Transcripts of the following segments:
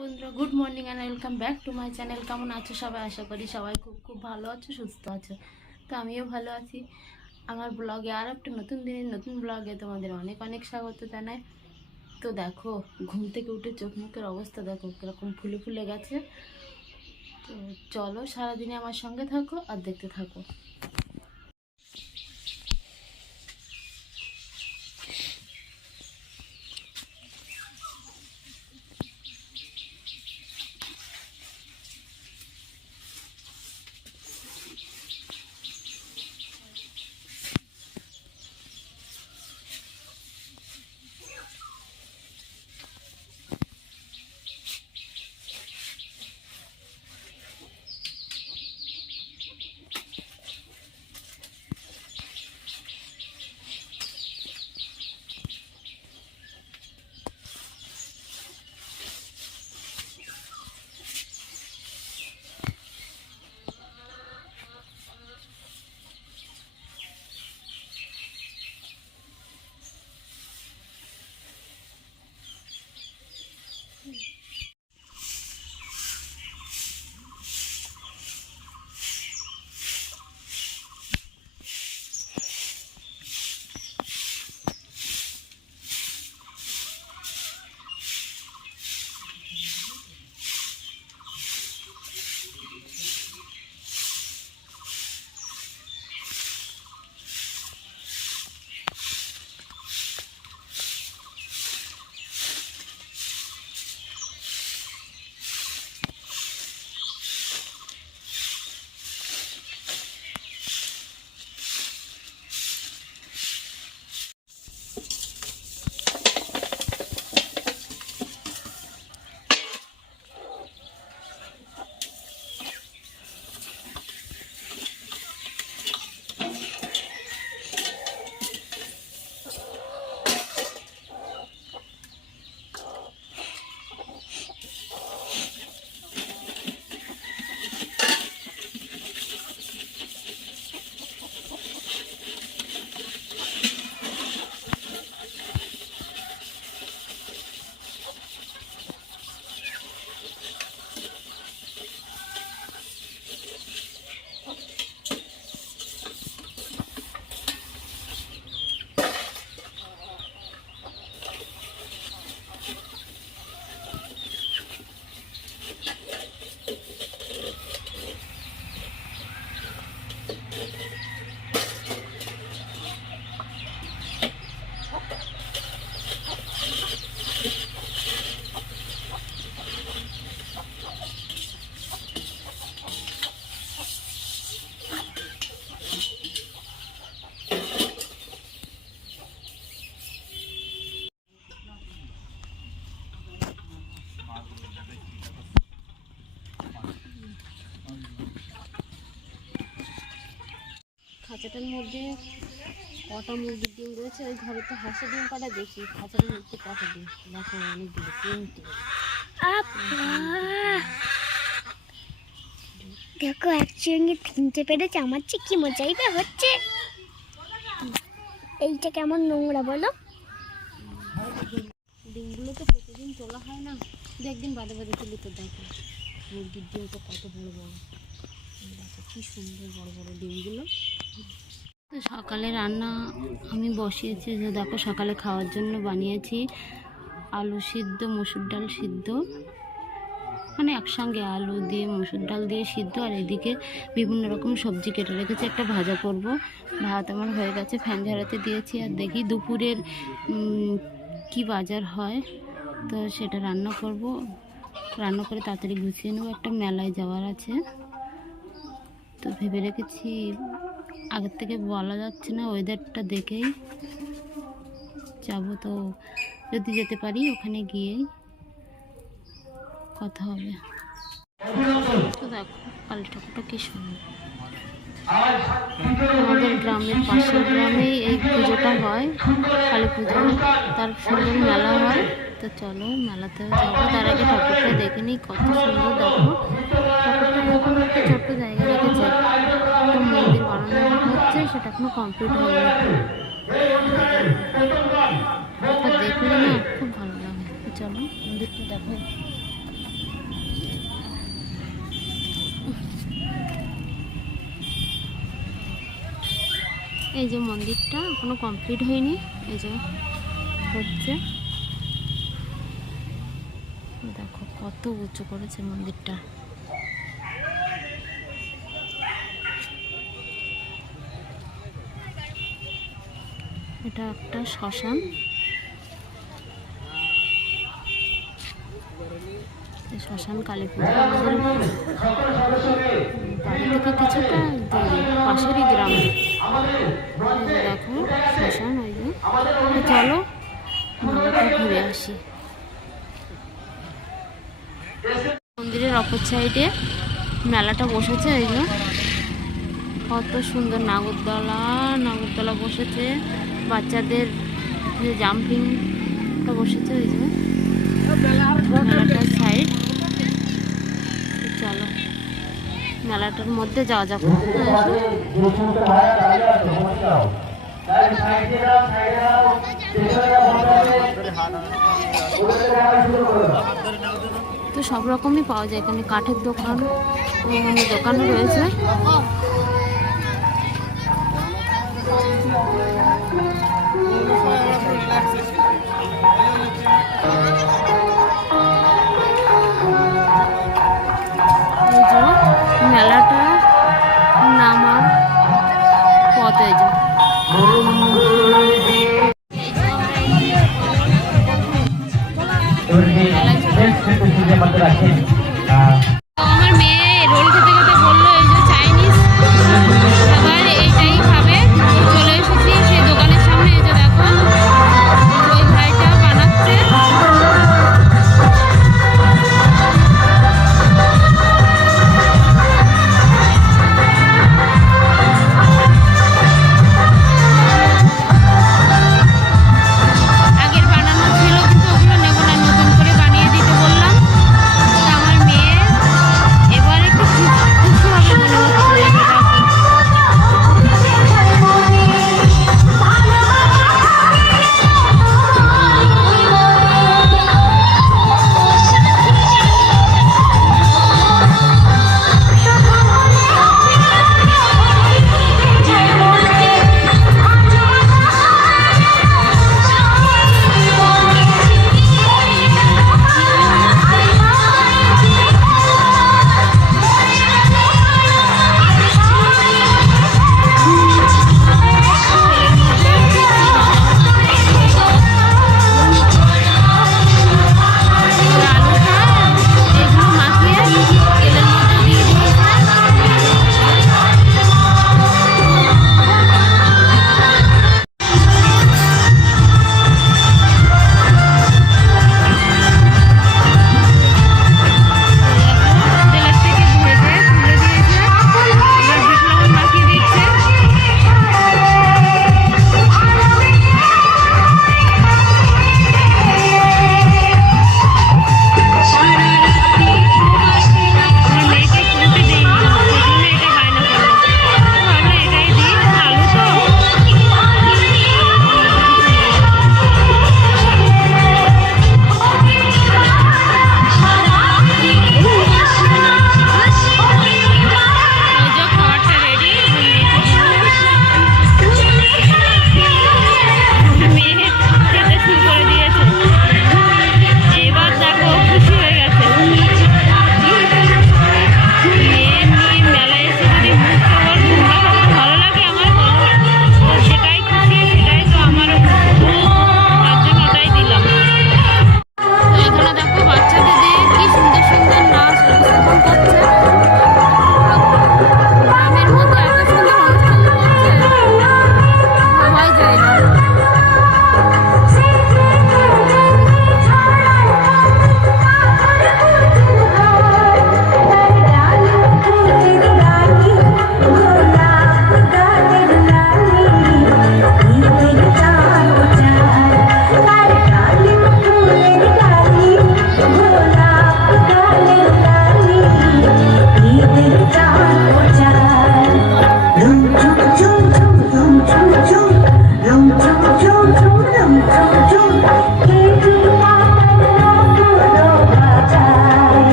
বন্ধুরা good morning and welcome back to my channel কেমন আছো সবাই? আশা করি সবাই খুব খুব ভালো আছো, সুস্থ আছো। তো আমিও ভালো আছি। আমার ব্লগে আর একটা নতুন দিনের নতুন ব্লগে তোমাদের অনেক অনেক স্বাগত জানাই। তো দেখো, ঘুম থেকে উঠে চোখ মুখের অবস্থা দেখো, কীরকম ফুলে ফুলে গেছে। তো চলো সারাদিনে আমার সঙ্গে থাকো আর দেখতে থাকো। খাঁচাটার মধ্যে কটা মুরগির ডিম রয়েছে ওই ঘরে তো হাঁসের ডিম কটা দেখি খাঁচাটার মধ্যে কটা ডিম? দেখো অনেকগুলো তিনটে। দেখো একসঙ্গে তিনটে পেরেছে আমার চেয়ে কি মজাই বা হচ্ছে। এইটা কেমন নোংরা বলো? ডিমগুলো তো প্রতিদিন তোলা হয় না। দু একদিন বাদে বাদে তুলি তো দেখো মুরগির ডিম তো কত বড় বড়। কি সুন্দর বড় বড় ডিমগুলো। তো সকালে রান্না আমি বসিয়েছি, যে দেখো সকালে খাওয়ার জন্য বানিয়েছি আলু সিদ্ধ, মুসুর ডাল সিদ্ধ। মানে একসঙ্গে আলু দিয়ে, মসুর ডাল দিয়ে সিদ্ধ, আর এদিকে বিভিন্ন রকম সবজি কেটে রেখেছি। একটা ভাজা করব। ভাত আমার হয়ে গেছে, ফ্যান ঝাড়াতে দিয়েছি। আর দেখি দুপুরের কি বাজার হয়, তো সেটা রান্না করব। রান্না করে তাড়াতাড়ি গুছিয়ে নেব। একটা মেলায় যাওয়ার আছে। তো ভেবে রেখেছি আগের থেকে বলা যাচ্ছে না ওয়েদারটা দেখেই যাব। তো যদি যেতে পারি ওখানে গিয়েই কথা হবে। তো দেখো কালী ঠাকুরটা কি সুন্দর। আমাদের গ্রামের পাশের গ্রামেই এই পুজোটা হয়, কালী পুজো। তার সুন্দর মেলা হয়। তো চলো, মেলাতেও যাব। তার আগে ঠাকুরটা দেখে নিই কত সুন্দর দেখো। ছোট্ট জায়গা রেখেছে। তো মন্দির বানানো হচ্ছে, সেটা এখনও কমপ্লিট হয়নি। দেখলে না খুব ভালো লাগে। চলো মন্দিরটা দেখো। এই যে মন্দিরটা এখনও কমপ্লিট হয়নি, এই যে হচ্ছে। দেখো কত উঁচু করেছে মন্দিরটা। এটা একটা শ্মশান। শ্মশান কালী পুজো। কিছুটা পাশেরই গ্রামে। দেখো, শ্মশান ওই যে। চলো ঘুরে আসি। মন্দিরের অপর সাইডে মেলাটা বসেছে এই কত সুন্দর নাগরদোলা নাগরদোলা বসেছে। বাচ্চাদের যে জাম্পিংটা বসেছে, ওই যে মেলাটার সাইড চলো, মেলাটার মধ্যে যাওয়া যাক। তো সব রকমই পাওয়া যায়, এখানে কাঠের দোকান দোকানও রয়েছে। মেলাটা নামার পথ যে আমার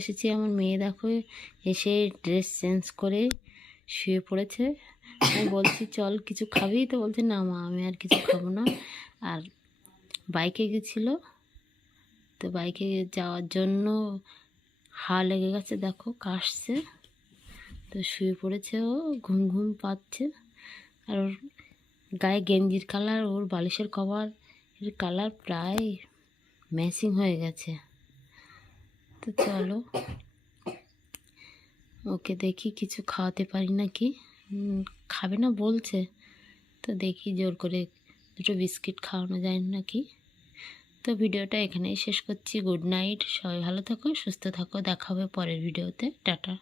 এসেছি আমার মেয়ে, দেখো, এসে ড্রেস চেঞ্জ করে শুয়ে পড়েছে। আমি বলছি, চল কিছু খাবি? তো বলছে, না মা, আমি আর কিছু খাব না। আর বাইকে গেছিল। তো বাইকে যাওয়ার জন্য হা লেগে গেছে, দেখো, কাশছে। তো শুয়ে পড়েছে ও, ঘুম ঘুম পাচ্ছে। আর ওর গায়ে গেঞ্জির কালার ওর বালিশের কভার এর কালার প্রায় ম্যাচিং হয়ে গেছে। তো চলো। ওকে দেখি কিছু খাওয়াতে পারি নাকি? খাবে না, বলছে। তো দেখি জোর করে দুটো বিস্কিট খাওয়ানো যায় নাকি? তো ভিডিওটা এখানেই শেষ করছি। গুড নাইট, সবাই ভালো থাকো, সুস্থ থাকো, দেখা হবে পরের ভিডিওতে। টাটা।